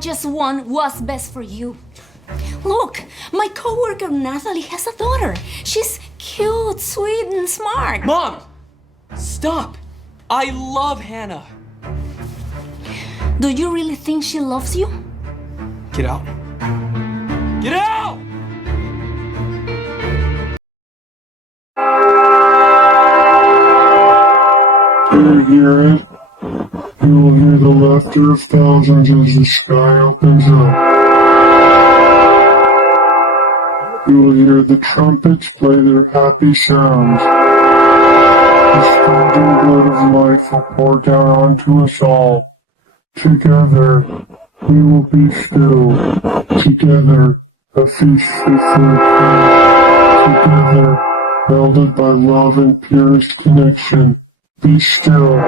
just want what's best for you. Look, my coworker Natalie has a daughter. She's cute, sweet, and smart. Mom! Stop! I love Hannah. Do you really think she loves you? Get out. Get out! Do you hear it? You will hear the laughter of thousands as the sky opens up. You will hear the trumpets play their happy sounds. The streams blood of life will pour down onto us all. Together, we will be still. Together, a feast fit for a king. Together, melded by love and purest connection. Be still.